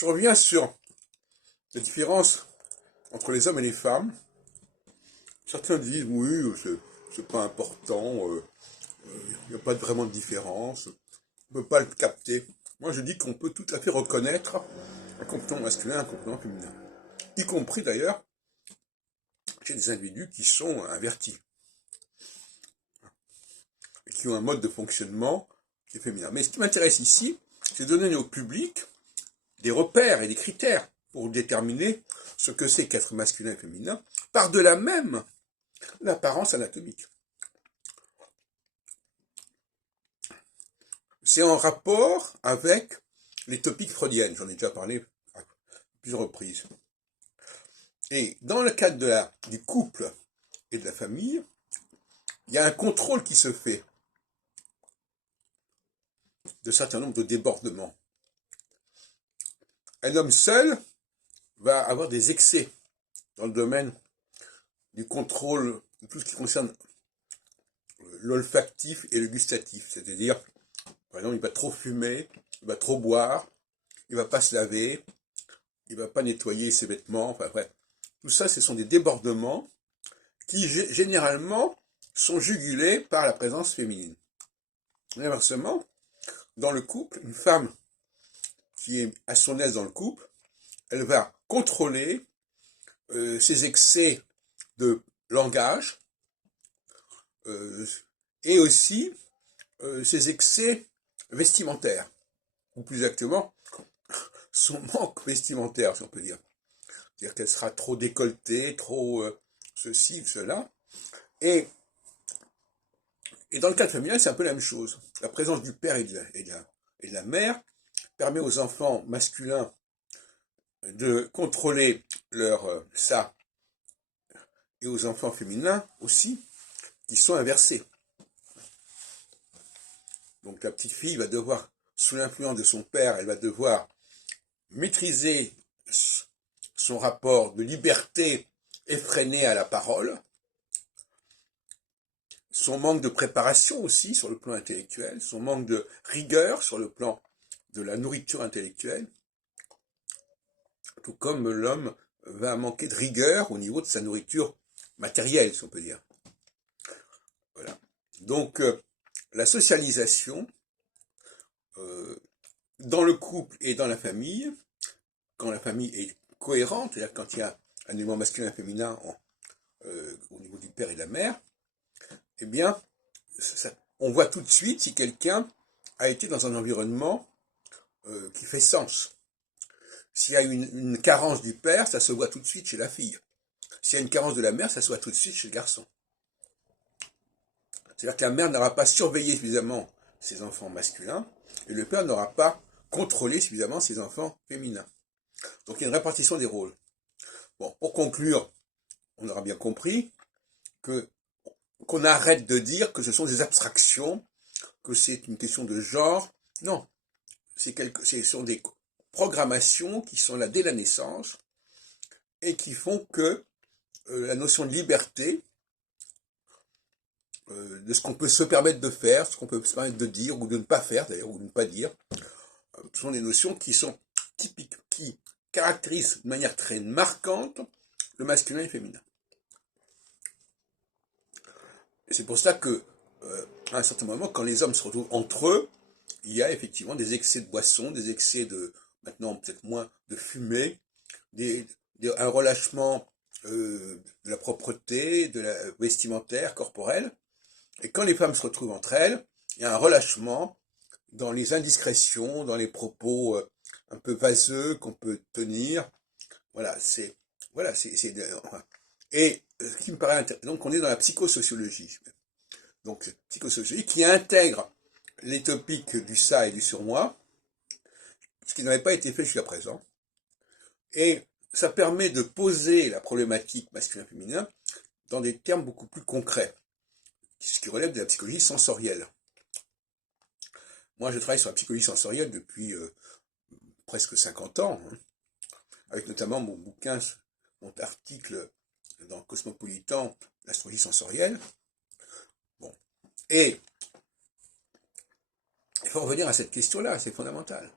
Je reviens sur la différence entre les hommes et les femmes. Certains disent, oui, c'est pas important, il n'y a pas vraiment de différence, on ne peut pas le capter. Moi, je dis qu'on peut tout à fait reconnaître un comportement masculin, un comportement féminin. Y compris d'ailleurs chez des individus qui sont invertis, et qui ont un mode de fonctionnement qui est féminin. Mais ce qui m'intéresse ici, c'est de donner au public des repères et des critères pour déterminer ce que c'est qu'être masculin et féminin, par-delà même l'apparence anatomique. C'est en rapport avec les topiques freudiennes, j'en ai déjà parlé à plusieurs reprises. Et dans le cadre du couple et de la famille, il y a un contrôle qui se fait de certain nombre de débordements. Un homme seul va avoir des excès dans le domaine du contrôle de tout ce qui concerne l'olfactif et le gustatif. C'est-à-dire, par exemple, il va trop fumer, il va trop boire, il va pas se laver, il va pas nettoyer ses vêtements, enfin bref. Tout ça, ce sont des débordements qui, généralement, sont jugulés par la présence féminine. Et inversement, dans le couple, une femme qui est à son aise dans le couple, elle va contrôler ses excès de langage et aussi ses excès vestimentaires, ou plus exactement, son manque vestimentaire, si on peut dire. C'est-à-dire qu'elle sera trop décolletée, trop ceci, cela. Et dans le cas de familial, c'est un peu la même chose. La présence du père et de la mère permet aux enfants masculins de contrôler leur ça, et aux enfants féminins aussi, qui sont inversés. Donc la petite fille va devoir, sous l'influence de son père, elle va devoir maîtriser son rapport de liberté effréné à la parole, son manque de préparation aussi sur le plan intellectuel, son manque de rigueur sur le plan de la nourriture intellectuelle, tout comme l'homme va manquer de rigueur au niveau de sa nourriture matérielle, si on peut dire. Voilà. Donc, la socialisation dans le couple et dans la famille, quand la famille est cohérente, c'est-à-dire quand il y a un élément masculin et féminin au niveau du père et de la mère, eh bien, on voit tout de suite si quelqu'un a été dans un environnement qui fait sens. S'il y a une carence du père, ça se voit tout de suite chez la fille. S'il y a une carence de la mère, ça se voit tout de suite chez le garçon. C'est-à-dire que la mère n'aura pas surveillé suffisamment ses enfants masculins, et le père n'aura pas contrôlé suffisamment ses enfants féminins. Donc il y a une répartition des rôles. Bon, pour conclure, on aura bien compris qu'on arrête de dire que ce sont des abstractions, que c'est une question de genre. Non, ce sont des programmations qui sont là dès la naissance et qui font que la notion de liberté, de ce qu'on peut se permettre de faire, ce qu'on peut se permettre de dire ou de ne pas faire d'ailleurs, ou de ne pas dire, ce sont des notions qui sont typiques, qui caractérisent de manière très marquante le masculin et le féminin. Et c'est pour cela que, à un certain moment, quand les hommes se retrouvent entre eux, il y a effectivement des excès de boissons, des excès de, maintenant peut-être moins, de fumée, un relâchement de la propreté, de la vestimentaire, corporelle. Et quand les femmes se retrouvent entre elles, il y a un relâchement dans les indiscrétions, dans les propos un peu vaseux qu'on peut tenir. Voilà, et ce qui me paraît intéressant, donc on est dans la psychosociologie. Donc, psychosociologie qui intègre les topiques du ça et du surmoi, ce qui n'avait pas été fait jusqu'à présent. Et ça permet de poser la problématique masculin-féminin dans des termes beaucoup plus concrets, ce qui relève de la psychologie sensorielle. Moi, je travaille sur la psychologie sensorielle depuis presque 50 ans, hein, avec notamment mon bouquin, mon article dans Cosmopolitan, l'astrologie sensorielle. Bon. Et il faut revenir à cette question-là, c'est fondamental.